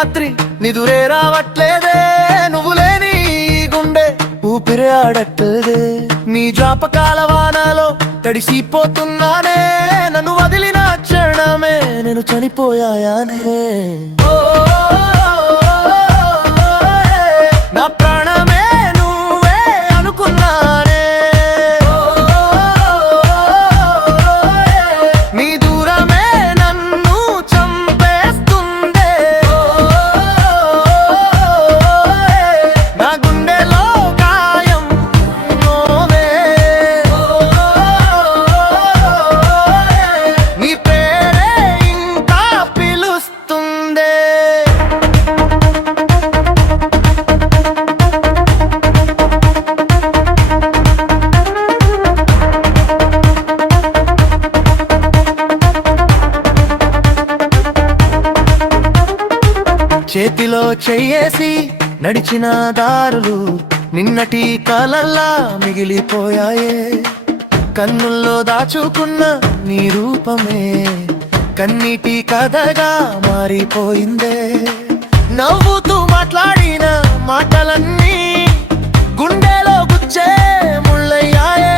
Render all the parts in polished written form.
రాత్రి నిదురే రావట్లేదే, నువ్వు లేని గుండె ఊపిరే ఆడట్లేదే. నీ జ్ఞాపకాల వానలో తడిసిపోతున్నానే, నన్ను వదిలిన క్షణమే నేను చనిపోయానే. నా ప్రాణమే నువ్వే అనుకున్నానే, నీ దూరమే నన్ను చంపేస్తుందే. నా గుండెలో గాయం నువ్వే, నీ పేరే ఇంకా పిలుస్తుందే. చేతిలో చెయ్యేసి నడిచిన దారులు నిన్నటి కలల్లా మిగిలిపోయాయే. కన్నుల్లో దాచుకున్న నీ రూపమే కన్నీటి కథగా మారిపోయిందే. నవ్వుతూ మాట్లాడిన మాటలన్నీ గుండెలో గుచ్చే ముళ్ళయ్యాయే.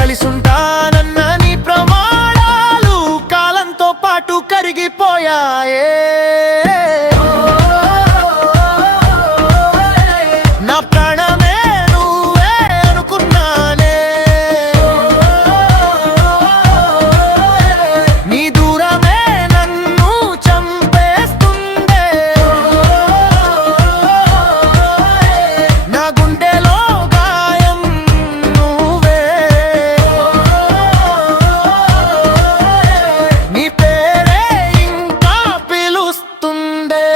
కలిసుంటానన్న నీ ప్రమాణాలు కాలంతో పాటు కరిగిపోయాయే. నా ప్రాణమే నువ్వే అనుకున్నానే, నీ దూరమే నన్ను చంపేస్తుందే. నా గుండెలో గాయం నువ్వే, నీ పేరే ఇంకా పిలుస్తుందే.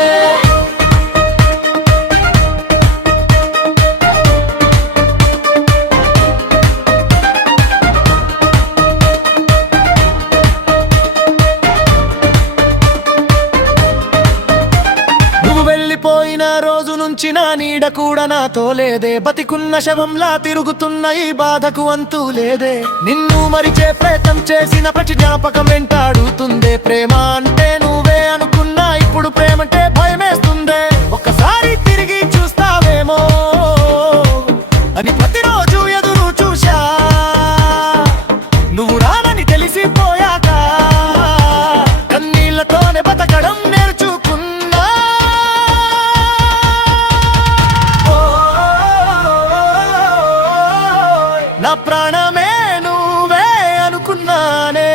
వెళ్ళిపోయిన రోజు నుంచి నా నీడ కూడా నాతో లేదే. బతికున్న శవంలా తిరుగుతున్న ఈ బాధకు అంతూ లేదే. నిన్ను మరిచే ప్రయత్నం చేసిన ప్రతి జ్ఞాపకం వెంటాడుతుందే. ప్రేమ అంటే నువ్వే అనుకున్నా, ఇప్పుడు ప్రేమంటే భయమేస్తుందే. ఒక్కసారి తిరిగి చూస్తావేమో అని ప్రతిరోజు ఎదురు చూశా, నువ్వు రానని తెలిసిపోయాక కన్నీళ్లతోనే బతకడం నేర్చుకున్నా. నా ప్రాణమే నువ్వే అనుకున్నానే,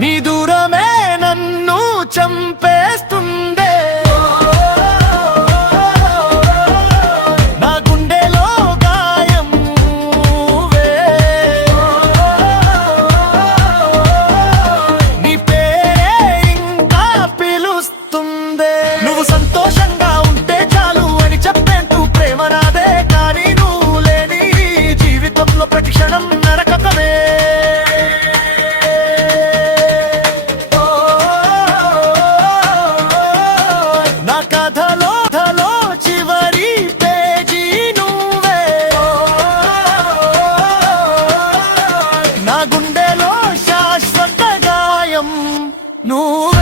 నీ దూరమే నన్ను చంపేస్తుందే. నా గుండెలో గాయం నువ్వే, నీ పేరే ఇంకా పిలుస్తుందే. నువ్వు సంతోషంగా ఉంటే చాలు అని చెప్పేంటూ ప్రేమ నాదే, కానీ నువ్వు లేని జీవితంలో ప్రతి క్షణం నరకమే. నా కథలో చివరి పేజీ నువ్వే, నా గుండెలో శాశ్వత గాయం నువ్వు.